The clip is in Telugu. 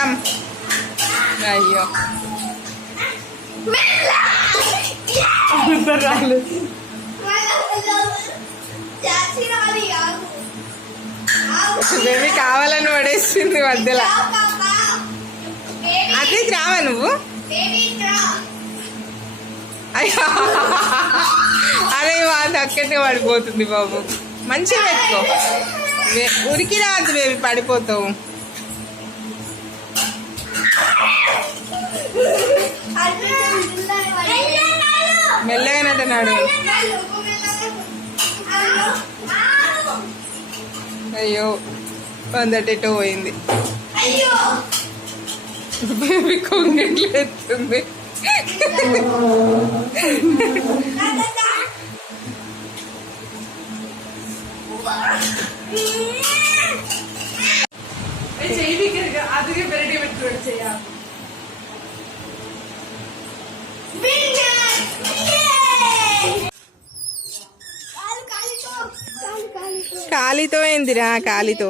కమ్. అయ్యో రాలేదు. బేబీ కావాలని పడేసింది మధ్యలో. అదే రావా నువ్వు? అయ్యో అరే వాళ్ళు అక్కడే పడిపోతుంది బాబు. మంచిగా పెట్టుకో, ఉరికి రాదు బేబీ, పడిపోతావు. మెల్లగానంటే నాడు. అయ్యో వందటెటో పోయింది. బేబీ కొంగట్లు ఎత్తుంది. అదిగే పెరటి పెట్టుకోడు చెయ్యాలి. కాలితో ఏందిరా? కాలితో